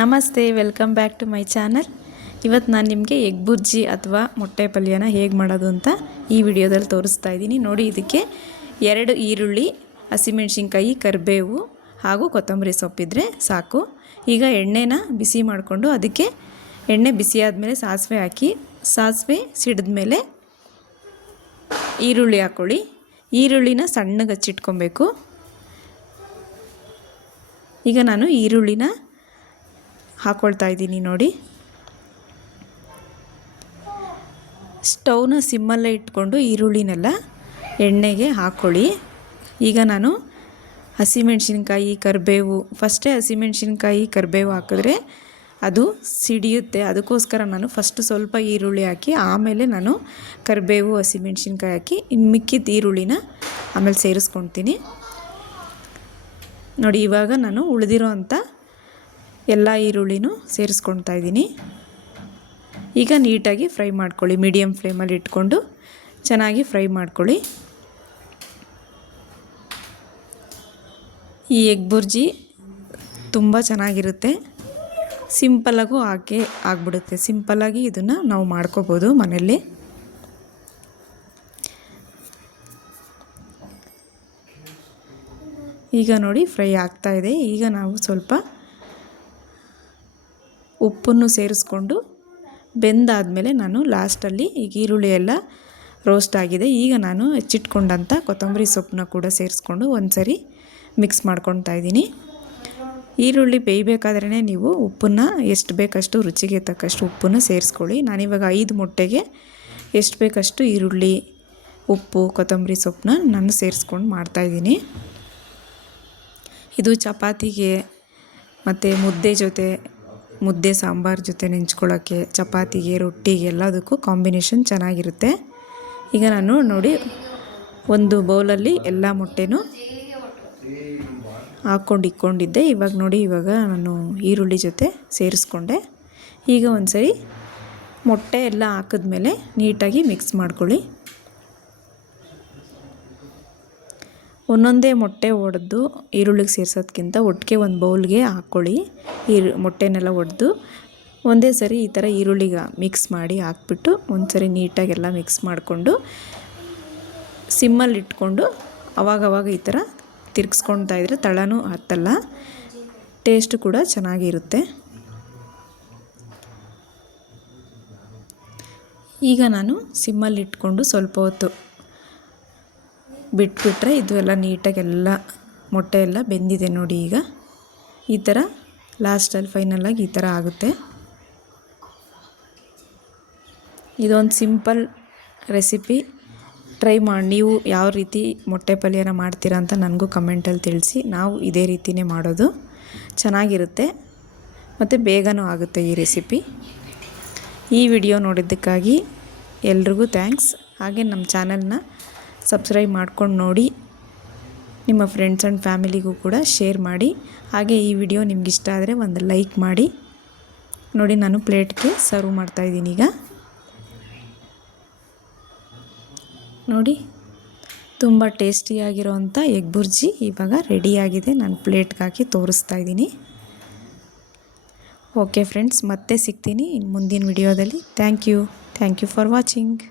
ನಮಸ್ತೆ welcome back to my channel ಇವತ್ತು ನಾನು ನಿಮಗೆ ಎಗ್ ಬುರ್ಜಿ ಅಥವಾ ಮೊಟ್ಟೆ ಪಲ್ಯನ ಹೇಗೆ ಮಾಡೋದು ಅಂತ ಈ ವಿಡಿಯೋದಲ್ಲಿ ತೋರಿಸ್ತಾ ಇದ್ದೀನಿ. ನೋಡಿ, ಇದಕ್ಕೆ ಎರಡು ಈರುಳ್ಳಿ, ಹಸಿಮೆಣ್ಸಿನ್ಕಾಯಿ, ಕರಿಬೇವು ಹಾಗೂ ಕೊತ್ತಂಬರಿ ಸೊಪ್ಪಿದ್ರೆ ಸಾಕು. ಈಗ ಎಣ್ಣೆನ ಬಿಸಿ ಮಾಡಿಕೊಂಡು ಅದಕ್ಕೆ ಎಣ್ಣೆ ಬಿಸಿ ಆದಮೇಲೆ ಸಾಸಿವೆ ಹಾಕಿ, ಸಾಸಿವೆ ಸಿಡಿದ ಮೇಲೆ ಈರುಳ್ಳಿ ಹಾಕ್ಕೊಳ್ಳಿ ಈರುಳ್ಳಿನ ಸಣ್ಣಗೆ ಹಚ್ಚಿಟ್ಕೊಬೇಕು. ಈಗ ನಾನು ಈರುಳ್ಳಿನ ಹಾಕ್ಕೊಳ್ತಾ ಇದ್ದೀನಿ ನೋಡಿ. ಸ್ಟೌವ್ನ ಸಿಮ್ಮಲ್ಲೇ ಇಟ್ಕೊಂಡು ಈರುಳ್ಳಿನೆಲ್ಲ ಎಣ್ಣೆಗೆ ಹಾಕ್ಕೊಳ್ಳಿ ಈಗ ನಾನು ಹಸಿಮೆಣ್ಸಿನ್ಕಾಯಿ, ಕರಿಬೇವು, ಫಸ್ಟೇ ಹಸಿಮೆಣ್ಸಿನ್ಕಾಯಿ, ಕರಿಬೇವು ಹಾಕಿದ್ರೆ ಅದು ಸಿಡಿಯುತ್ತೆ. ಅದಕ್ಕೋಸ್ಕರ ನಾನು ಫಸ್ಟ್ ಸ್ವಲ್ಪ ಈರುಳ್ಳಿ ಹಾಕಿ, ಆಮೇಲೆ ನಾನು ಕರಿಬೇವು, ಹಸಿಮೆಣ್ಸಿನ್ಕಾಯಿ ಹಾಕಿ ಇನ್ನು ಮಿಕ್ಕಿದ ಈರುಳ್ಳಿನ ಆಮೇಲೆ ಸೇರಿಸ್ಕೊಳ್ತೀನಿ. ನೋಡಿ, ಇವಾಗ ನಾನು ಉಳಿದಿರೋ ಅಂಥ ಎಲ್ಲ ಈರುಳ್ಳಿನೂ ಸೇರಿಸ್ಕೊಳ್ತಾ ಇದ್ದೀನಿ. ಈಗ ನೀಟಾಗಿ ಫ್ರೈ ಮಾಡ್ಕೊಳ್ಳಿ. ಮೀಡಿಯಮ್ ಫ್ಲೇಮಲ್ಲಿ ಇಟ್ಕೊಂಡು ಚೆನ್ನಾಗಿ ಫ್ರೈ ಮಾಡ್ಕೊಳ್ಳಿ. ಈ ಎಗ್ ಬುರ್ಜಿ ತುಂಬ ಚೆನ್ನಾಗಿರುತ್ತೆ. ಸಿಂಪಲ್ಲಾಗೂ ಹಾಕಿ ಆಗಿಬಿಡುತ್ತೆ. ಸಿಂಪಲ್ಲಾಗಿ ಇದನ್ನು ನಾವು ಮಾಡ್ಕೋಬೋದು ಮನೆಯಲ್ಲಿ. ಈಗ ನೋಡಿ ಫ್ರೈ ಆಗ್ತಾ ಇದೆ. ಈಗ ನಾವು ಸ್ವಲ್ಪ ಉಪ್ಪನ್ನು ಸೇರಿಸ್ಕೊಂಡು ಬೆಂದಾದಮೇಲೆ ನಾನು ಲಾಸ್ಟಲ್ಲಿ ಈಗ ಈರುಳ್ಳಿ ಎಲ್ಲ ರೋಸ್ಟ್ ಆಗಿದೆ. ಈಗ ನಾನು ಹೆಚ್ಚಿಟ್ಕೊಂಡಂಥ ಕೊತ್ತಂಬರಿ ಸೊಪ್ಪನ್ನ ಕೂಡ ಸೇರಿಸ್ಕೊಂಡು ಒಂದು ಸರಿ ಮಿಕ್ಸ್ ಮಾಡ್ಕೊತಾ ಇದ್ದೀನಿ. ಈರುಳ್ಳಿ ಬೇಯಬೇಕಾದ್ರೇ ನೀವು ಉಪ್ಪನ್ನು ಎಷ್ಟು ಬೇಕಷ್ಟು ರುಚಿಗೆ ತಕ್ಕಷ್ಟು ಉಪ್ಪನ್ನು ಸೇರಿಸ್ಕೊಳ್ಳಿ. ನಾನಿವಾಗ ಐದು ಮೊಟ್ಟೆಗೆ ಎಷ್ಟು ಬೇಕಷ್ಟು ಈರುಳ್ಳಿ, ಉಪ್ಪು, ಕೊತ್ತಂಬರಿ ಸೊಪ್ಪನ್ನ ನಾನು ಸೇರಿಸ್ಕೊಂಡು ಮಾಡ್ತಾಯಿದ್ದೀನಿ ಇದು ಚಪಾತಿಗೆ ಮತ್ತು ಮುದ್ದೆ ಜೊತೆ ಮುದ್ದೆ, ಸಾಂಬಾರು ಜೊತೆ ನೆಂಚ್ಕೊಳ್ಳೋಕ್ಕೆ ಚಪಾತಿಗೆ, ರೊಟ್ಟಿಗೆ ಎಲ್ಲದಕ್ಕೂ ಕಾಂಬಿನೇಷನ್ ಚೆನ್ನಾಗಿರುತ್ತೆ. ಈಗ ನಾನು ನೋಡಿ, ಒಂದು ಬೌಲಲ್ಲಿ ಎಲ್ಲ ಮೊಟ್ಟೆನೂ ಹಾಕ್ಕೊಂಡು ಇಕ್ಕೊಂಡಿದ್ದೆ. ಇವಾಗ ನೋಡಿ, ಇವಾಗ ನಾನು ಈರುಳ್ಳಿ ಜೊತೆ ಸೇರಿಸ್ಕೊಂಡೆ. ಈಗ ಒಂದು ಸರಿ ಮೊಟ್ಟೆ ಎಲ್ಲ ಹಾಕಿದ್ಮೇಲೆ ನೀಟಾಗಿ ಮಿಕ್ಸ್ ಮಾಡ್ಕೊಳ್ಳಿ. ಒಂದೊಂದೇ ಮೊಟ್ಟೆ ಒಡೆದು ಈರುಳ್ಳಿಗೆ ಸೇರ್ಸೋದ್ಕಿಂತ ಒಟ್ಟಿಗೆ ಒಂದು ಬೌಲ್ಗೆ ಹಾಕ್ಕೊಳ್ಳಿ. ಈರು ಮೊಟ್ಟೆನೆಲ್ಲ ಒಡೆದು ಒಂದೇ ಸರಿ ಈ ಥರ ಈರುಳ್ಳಿಗೆ ಮಿಕ್ಸ್ ಮಾಡಿ ಹಾಕ್ಬಿಟ್ಟು ಒಂದು ಸರಿ ನೀಟಾಗೆಲ್ಲ ಮಿಕ್ಸ್ ಮಾಡಿಕೊಂಡು ಸಿಮ್ಮಲ್ಲಿ ಇಟ್ಕೊಂಡು ಅವಾಗವಾಗ ಈ ಥರ ತಿರ್ಗಿಸ್ಕೊಳ್ತಾ ಇದ್ರೆ ತಳನೂ ಹತ್ತಲ್ಲ, ಟೇಸ್ಟು ಕೂಡ ಚೆನ್ನಾಗಿರುತ್ತೆ. ಈಗ ನಾನು ಸಿಮ್ಮಲ್ಲಿ ಇಟ್ಕೊಂಡು ಸ್ವಲ್ಪ ಹೊತ್ತು ಬಿಟ್ಬಿಟ್ರೆ ಇದು ಎಲ್ಲ ನೀಟಾಗಿ ಎಲ್ಲ ಮೊಟ್ಟೆ ಎಲ್ಲ ಬೆಂದಿದೆ ನೋಡಿ ಈಗ. ಈ ಥರ ಲಾಸ್ಟಲ್ಲಿ ಫೈನಲಾಗಿ ಈ ಥರ ಆಗುತ್ತೆ. ಇದೊಂದು ಸಿಂಪಲ್ ರೆಸಿಪಿ. ಟ್ರೈ ಮಾಡಿ ನೀವು ಯಾವ ರೀತಿ ಮೊಟ್ಟೆ ಪಲ್ಯನ ಮಾಡ್ತೀರಾ ಅಂತ ನನಗೂ ಕಮೆಂಟಲ್ಲಿ ತಿಳಿಸಿ. ನಾವು ಇದೇ ರೀತಿಯೇ ಮಾಡೋದು. ಚೆನ್ನಾಗಿರುತ್ತೆ. ಮತ್ತು ಬೇಗನೂ ಆಗುತ್ತೆ ಈ ರೆಸಿಪಿ. ಈ ವಿಡಿಯೋ ನೋಡಿದ್ದಕ್ಕಾಗಿ ಎಲ್ರಿಗೂ ಥ್ಯಾಂಕ್ಸ್. ಹಾಗೆ ನಮ್ಮ ಚಾನಲ್ನ ಸಬ್ಸ್ಕ್ರೈಬ್ ಮಾಡ್ಕೊಂಡು ನೋಡಿ. ನಿಮ್ಮ ಫ್ರೆಂಡ್ಸ್ ಆ್ಯಂಡ್ ಫ್ಯಾಮಿಲಿಗೂ ಕೂಡ ಶೇರ್ ಮಾಡಿ. ಹಾಗೆ ಈ ವಿಡಿಯೋ ನಿಮ್ಗೆ ಇಷ್ಟ ಆದರೆ ಒಂದು ಲೈಕ್ ಮಾಡಿ. ನೋಡಿ ನಾನು ಪ್ಲೇಟ್ಗೆ ಸರ್ವ್ ಮಾಡ್ತಾಯಿದ್ದೀನಿ ಈಗ. ನೋಡಿ, ತುಂಬ ಟೇಸ್ಟಿಯಾಗಿರೋವಂಥ ಎಗ್ ಬುರ್ಜಿ ಇವಾಗ ರೆಡಿಯಾಗಿದೆ ನಾನು ಪ್ಲೇಟ್ಗೆ ಹಾಕಿ ತೋರಿಸ್ತಾ ಇದ್ದೀನಿ. ಓಕೆ ಫ್ರೆಂಡ್ಸ್ ಮತ್ತೆ ಸಿಗ್ತೀನಿ ಇನ್ನು ಮುಂದಿನ ವಿಡಿಯೋದಲ್ಲಿ thank you thank you for watching